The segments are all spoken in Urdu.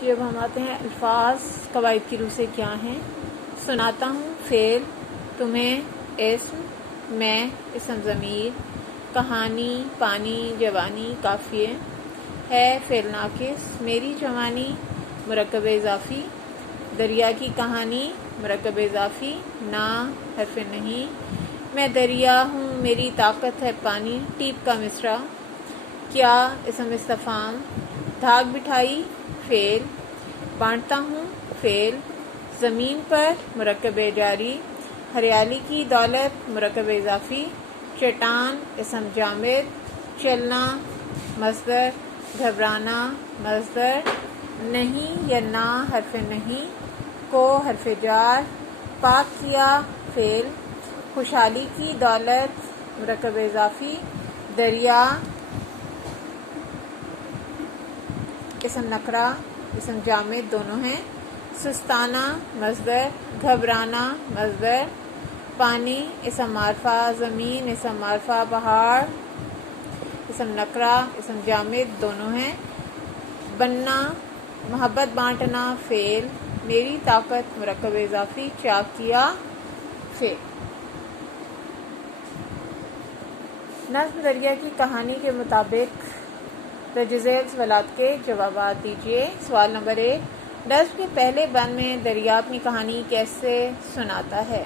جی اب ہم آتے ہیں الفاظ قواعد کی روح سے کیا ہیں۔ سناتا ہوں فعل، تمہیں اسم، میں اسم ضمیر، کہانی پانی جوانی قافیے، ہے فعل ناقص، میری جوانی مرکب اضافی، دریا کی کہانی مرکب اضافی، نا حرف نہیں، میں دریا ہوں میری طاقت ہے پانی ٹیپ کا مصرع، کیا اسم استفہام، دھاگ بٹھائی فعل، بانٹتا ہوں فعل، زمین پر مرکب جاری، ہریالی کی دولت مرکب اضافی، چٹان اسم جامد، چلنا مصدر، گھبرانا مصدر، نہیں یا نہ حرف نہیں، کو حرف جار، پاک کیا فعل، خوشحالی کی دولت مرکب اضافی، دریا اسم نکرہ اسم جامد دونوں ہیں، سستانہ مصدر، گھبرانا مصدر، پانی اسم معرفہ، زمین اسم معرفہ، پہاڑ اسم نکرہ اسم جامد دونوں ہیں، بننا محبت بانٹنا فعل، میری طاقت مرکب اضافی، چاک کیا فعل۔ نظم دریا کی کہانی کے مطابق ذیل سوالات کے جوابات دیجیے۔ سوال نمبر 1، نظم کے پہلے بند میں دریا اپنی کہانی کیسے سناتا ہے؟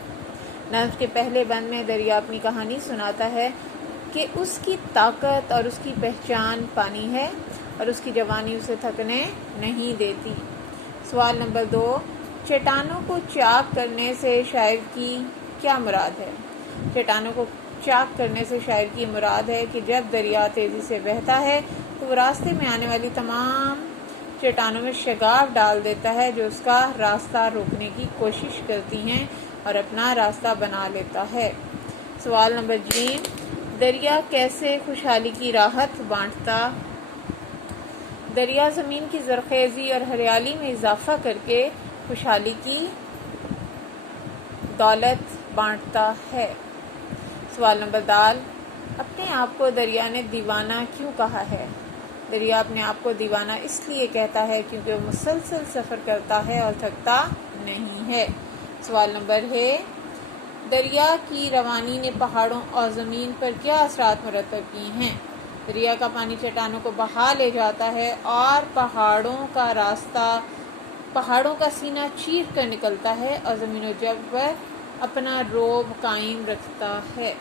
نظم کے پہلے بند میں دریا اپنی کہانی سناتا ہے کہ اس کی طاقت اور اس کی پہچان پانی ہے اور اس کی جوانی اسے تھکنے نہیں دیتی۔ سوال نمبر 2، چٹانوں کو چاک کرنے سے شاعر کی کیا مراد ہے؟ چٹانوں کو چاک کرنے سے شاعر کی مراد ہے کہ جب دریا تیزی سے بہتا ہے تو وہ راستے میں آنے والی تمام چٹانوں میں شگاف ڈال دیتا ہے جو اس کا راستہ روکنے کی کوشش کرتی ہیں اور اپنا راستہ بنا لیتا ہے۔ سوال نمبر 3، دریا کیسے خوشحالی کی راحت بانٹتا؟ دریا زمین کی زرخیزی اور ہریالی میں اضافہ کر کے خوشحالی کی دولت بانٹتا ہے۔ سوال نمبر 4، اپنے آپ کو دریا نے دیوانہ کیوں کہا ہے؟ دریا اپنے آپ کو دیوانہ اس لیے کہتا ہے کیونکہ وہ مسلسل سفر کرتا ہے اور تھکتا نہیں ہے۔ سوال نمبر ہے، دریا کی روانی نے پہاڑوں اور زمین پر کیا اثرات مرتب کیے ہیں؟ دریا کا پانی چٹانوں کو بہا لے جاتا ہے اور پہاڑوں کا سینہ چیر کر نکلتا ہے اور زمین و جب پر اپنا رعب قائم رکھتا ہے۔